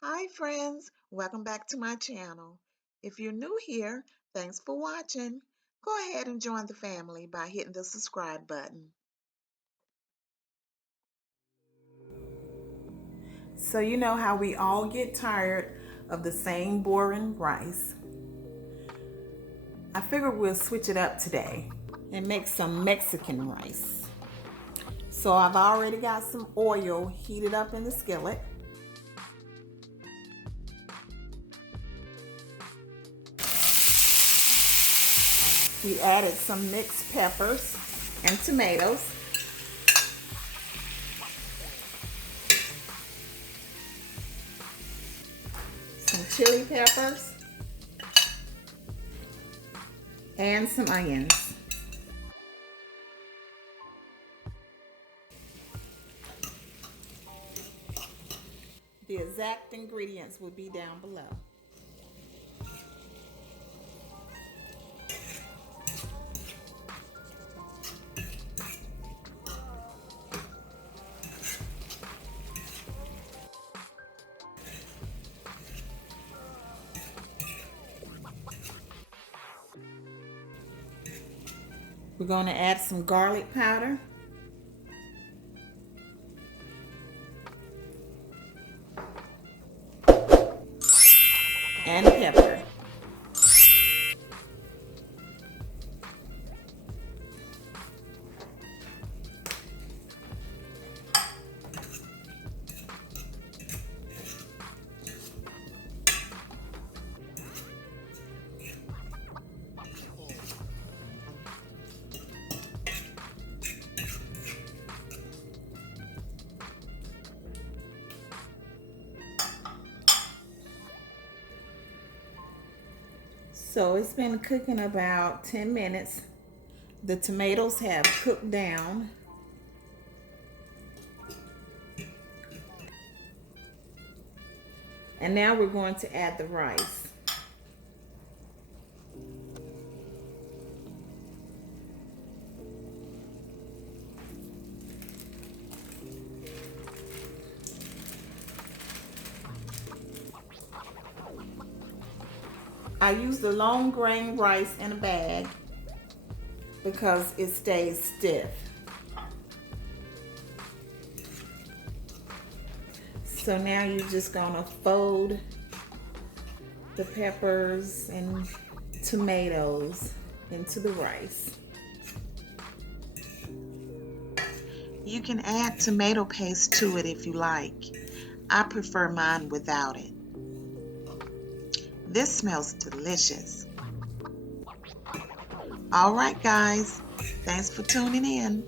Hi friends, welcome back to my channel. If you're new here, thanks for watching. Go ahead and join the family by hitting the subscribe button. So you know how we all get tired of the same boring rice. I figured we'll switch it up today and make some Mexican rice. So I've already got some oil heated up in the skillet. We added some mixed peppers and tomatoes. Some chili peppers and some onions. The exact ingredients will be down below. We're going to add some garlic powder and pepper. So it's been cooking about 10 minutes. The tomatoes have cooked down. And now we're going to add the rice. I use the long grain rice in a bag because it stays stiff. So now you're just gonna fold the peppers and tomatoes into the rice. You can add tomato paste to it if you like. I prefer mine without it. This smells delicious. All right, guys, thanks for tuning in.